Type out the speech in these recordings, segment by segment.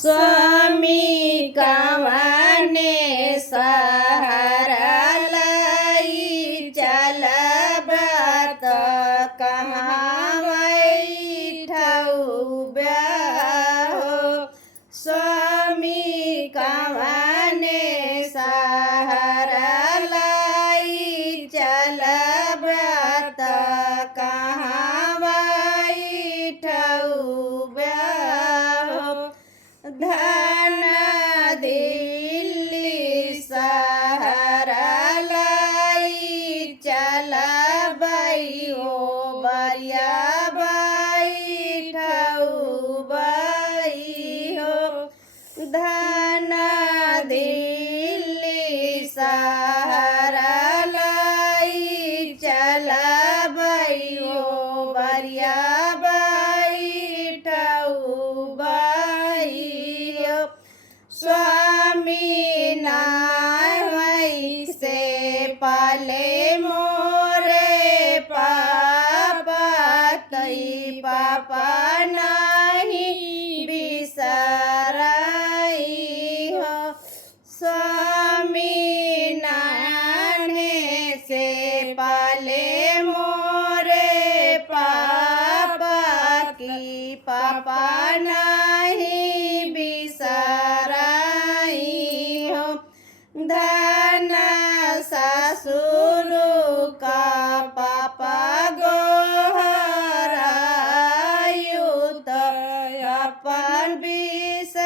स्वामी कवने सहारा लई चलबत कहाँ बैठउबा हो। स्वामी कवने सहारा लई चलबत कहाँ बैठउबा हो। धन दिल्ली सहारा लई चलबई हो बरिया बैठउबई हो। धन दिल्ली सहारा लई चलबई हो बरिया बैठउबई हो। स्वामी नाई से पाले मोरे पापा तई पापा नहीं बिसरई हो। स्वामी नाने से पाले मोरे पापा की पापा नहीं बिसरई हो। धन ससुर का पापा गोहरायु त अपन बिसराई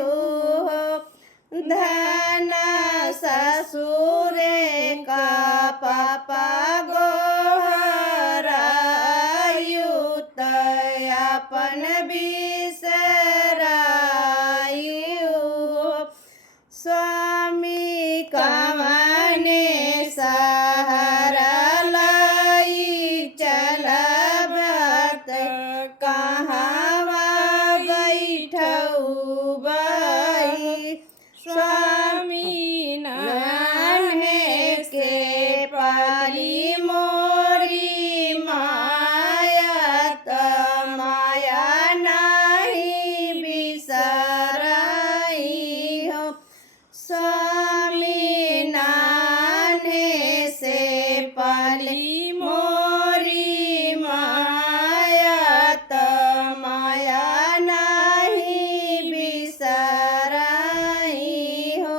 हो। धन ससुर का पापा गोहरायु त अपन बिसराई हो। स्वामी कवने सहारा लई चलबत कहाँ बैठउबई। स्वामी नाने के पाली मोरी माया त माया नहीं बिसरई हो। स्वामी नाने से पाली मोरी माया त माया नहीं बिसरई हो।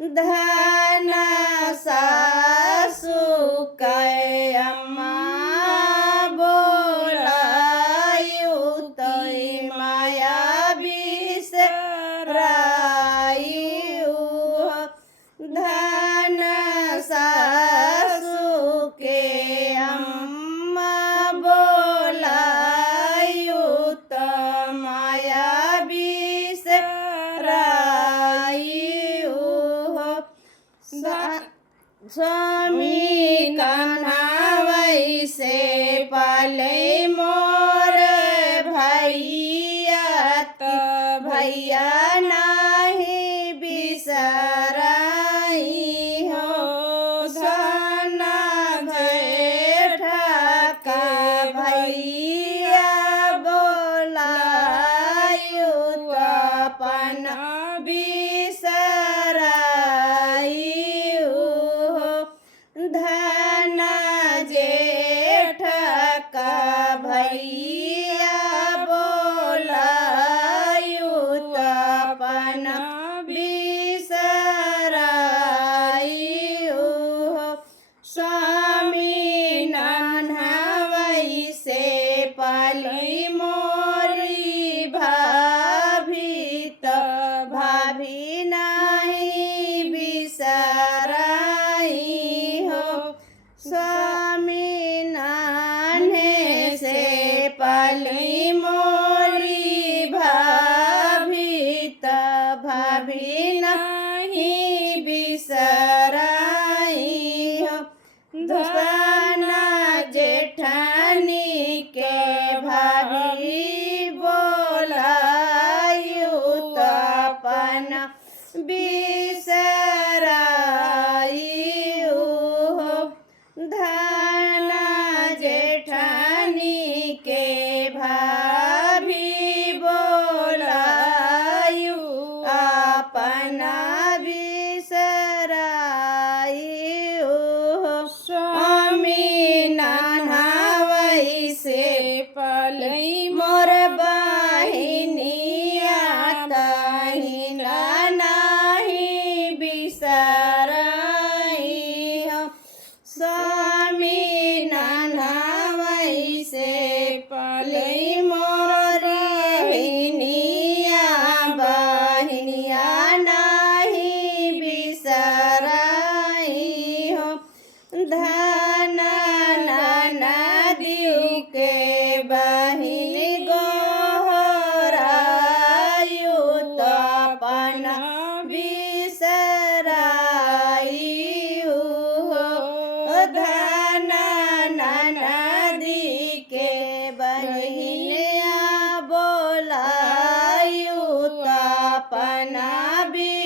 धन सासु कै अम्मा बोलायु तई माया बिसराई हो। धन सासु के अम्मा बोलायु त माया बिसराई हो। स्वामी कन्हवई से पाले मोर भैया त भैया नहीं बिसरई हो। सन जेठ का भैया बोलायु त अपन बिसराई हो। धन जेठ का भैया बोलायु त अपन बिसराई हो। स्वामी नन्हवई से पाली मोरी भाभी त भाभी नहीं बिसरई हो। स्वामी नाने से पाली मोरी भाभी त भाभी नहीं बिसरई हो। धन जेठनी के भाभी बोलायु त अपन बिसराई हो। धन जेठनी के भाभी भी